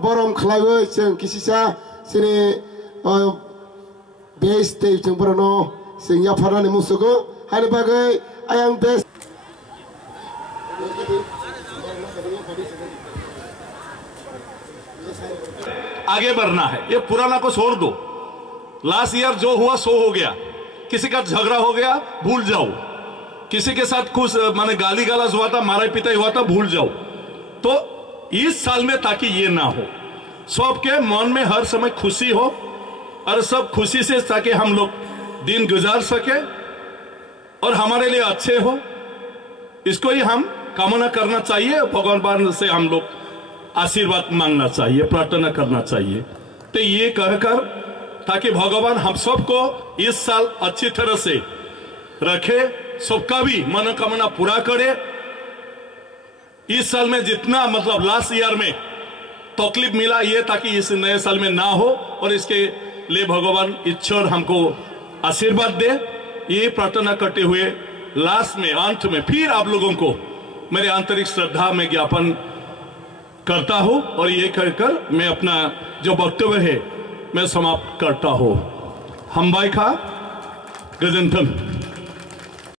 borom khlaiwe sing kisisa sini base te sing borno sing ya pharani musugo hani bagai ayang base आगे बढ़ना है। ये पुराना को छोड़ दो। लास्ट ईयर जो हुआ सो हो गया। किसी का झगड़ा हो गया भूल जाओ, किसी के साथ कुछ माने गाली गालाज हुआ था, मारा पिटाई हुआ था, भूल जाओ। तो इस साल में ताकि ये ना हो, सबके मन में हर समय खुशी हो और सब खुशी से ताकि हम लोग दिन गुजार सके और हमारे लिए अच्छे हो, इसको ही हम कामना करना चाहिए। भगवान से हम लोग आशीर्वाद मांगना चाहिए, प्रार्थना करना चाहिए। तो ये कहकर ताकि भगवान हम सबको इस साल अच्छी तरह से रखे, सबका भी मनोकामना पूरा करे। इस साल में जितना मतलब लास्ट ईयर में तकलीफ मिला ये ताकि इस नए साल में ना हो और इसके लिए भगवान ईश्वर हमको आशीर्वाद दे। ये प्रार्थना करते हुए लास्ट में अंत में फिर आप लोगों को मेरे आंतरिक श्रद्धा में ज्ञापन करता हूं और ये कहकर मैं अपना जो वक्तव्य है मैं समाप्त करता हूं। हम भाई खा गजंतम।